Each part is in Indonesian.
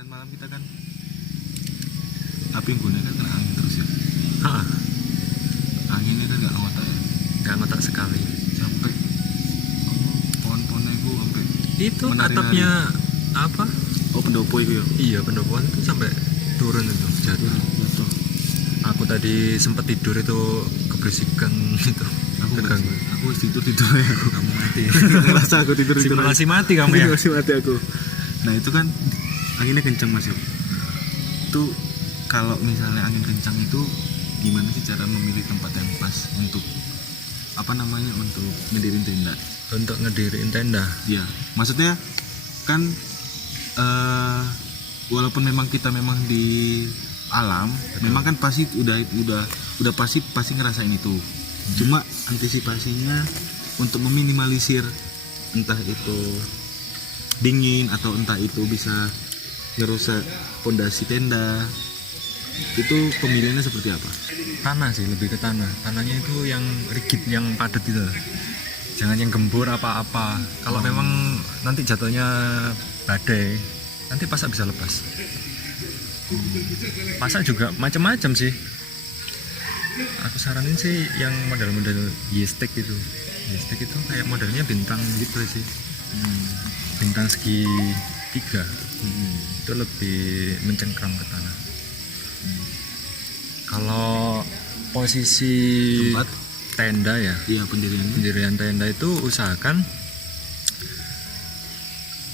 kemarin malam kita kan api gunanya kan kena angin terus ya. Anginnya kan nggak ngotak ya. Nggak ngotak sekali. Sampai pohon-pohonnya itu sampai Itu menari-nari. atapnya apa? Oh pendopo itu ya. Iya, pendopoan itu sampai turun itu jatuh. Jatuh. Aku tadi sempat tidur itu keberisikan itu. Aku Terganggu. aku tidur ya aku. Kamu mati. Ngerasa aku tidur Simulasi mati kamu ya. Masih mati aku. Nah itu kan anginnya kencang Mas. Itu kalau misalnya angin kencang itu gimana sih cara memilih tempat yang pas untuk apa namanya untuk ngedirin tenda? Untuk ngediriin tenda. Iya, maksudnya kan walaupun memang kita memang di alam, Betul. memang kan pasti udah pasti ngerasain itu. Cuma antisipasinya untuk meminimalisir entah itu dingin atau entah itu bisa ngerusak pondasi tenda. Itu pemilihannya seperti apa? Tanah sih, lebih ke tanah. Tanahnya itu yang rigid, yang padat gitu. Jangan yang gembur apa-apa. Kalau memang nanti jatuhnya badai, nanti pasak bisa lepas. Pasak juga macam-macam sih. Aku saranin sih yang model-model Y-stick itu. Y-stick itu kayak modelnya bintang gitu sih. Bintang segi 3. Itu lebih mencengkram ke tanah. Kalau posisi Tempat? tenda ya, Iya, pendiriannya. pendirian tenda itu usahakan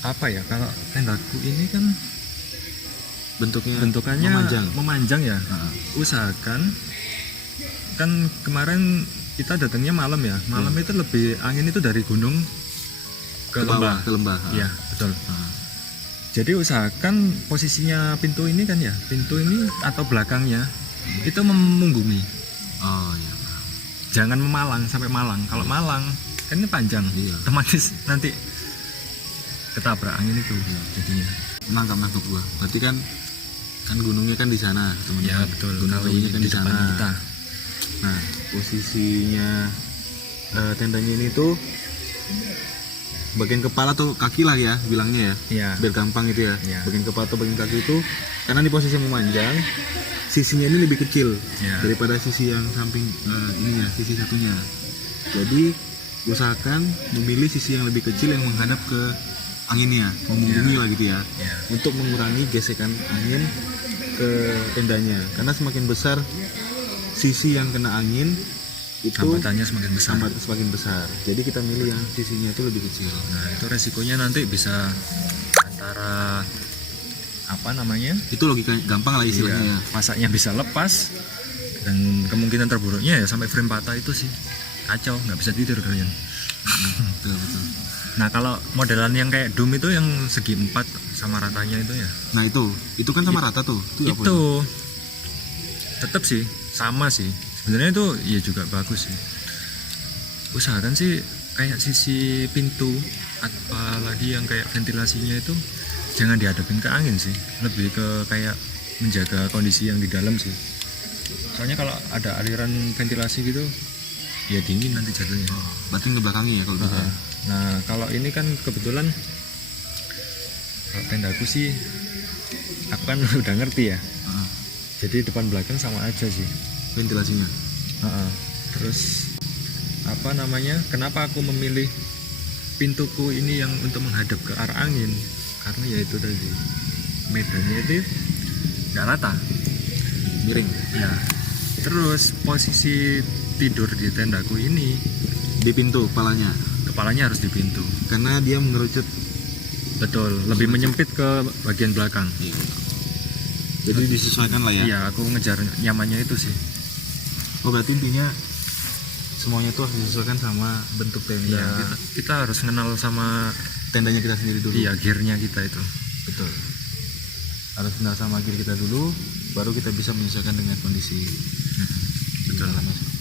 apa ya, kalau tendaku ini kan bentukannya memanjang ya. Usahakan kan kemarin kita datangnya malam ya, malam itu lebih angin itu dari gunung ke lembah. Ke lembah. Iya, betul. Jadi usahakan posisinya pintu ini kan ya, pintu ini atau belakangnya itu membumi. Oh iya. Jangan memalang sampai malang. Kalau malang kan ini panjang, otomatis nanti ketabrak angin itu jadinya. Nangkap gua. Berarti kan gunungnya kan di sana, teman-teman. Ya betul. Gunung Kalau Kawunya ini kan di di sana. depan kita. Nah, posisinya tendanya ini tuh bagian kepala tuh kaki lah ya bilangnya ya. Iya. Biar gampang itu ya. Iya. Bagian kepala atau bagian kaki itu karena di posisi memanjang, sisinya ini lebih kecil Iya. daripada sisi yang samping ini ya, sisi satunya. Jadi usahakan memilih sisi yang lebih kecil yang menghadap ke anginnya, membumi lah gitu ya. Iya. Untuk mengurangi gesekan angin ke tendanya. Karena semakin besar sisi yang kena angin itu Hambatannya semakin besar. semakin besar. Jadi kita milih yang sisinya itu lebih kecil. Nah, itu resikonya nanti bisa antara apa namanya? Itu logika gampang lah istilahnya ya. Pasaknya bisa lepas dan kemungkinan terburuknya ya sampai frame patah itu sih. Kacau, nggak bisa tidur kalian. Betul. Nah, kalau modelan yang kayak Doom itu yang segi 4 sama ratanya itu ya. Nah itu kan sama rata tuh. Apa Itu tetap sih sama sih. Sebenarnya itu ya juga bagus sih. Usahakan sih kayak sisi pintu apalagi yang kayak ventilasinya itu jangan dihadapin ke angin sih, lebih ke kayak menjaga kondisi yang di dalam sih. Soalnya kalau ada aliran ventilasi gitu ya dingin nanti jatuhnya. Berarti ngebelakangi ya kalau gitu. Nah, kalau ini kan kebetulan kalau tendaku sih aku kan udah ngerti ya. Jadi depan belakang sama aja sih Ventilasinya. Terus apa namanya, kenapa aku memilih pintuku ini yang untuk menghadap ke arah angin, karena ya itu tadi medannya itu nggak rata, Miring. ya. Terus posisi tidur di tendaku ini Di pintu kepalanya harus di pintu. karena dia mengerucut. Betul, lebih menyempit ke bagian belakang. Jadi disesuaikan lah ya. Iya, aku ngejar nyamannya itu sih. Oh berarti intinya semuanya tuh harus disesuaikan sama bentuk tenda. Iya, kita harus kenal sama Tendanya kita sendiri dulu. iya gearnya kita itu. Betul. Harus kenal sama gear kita dulu, baru kita bisa menyesuaikan dengan kondisi. Betul. Mas.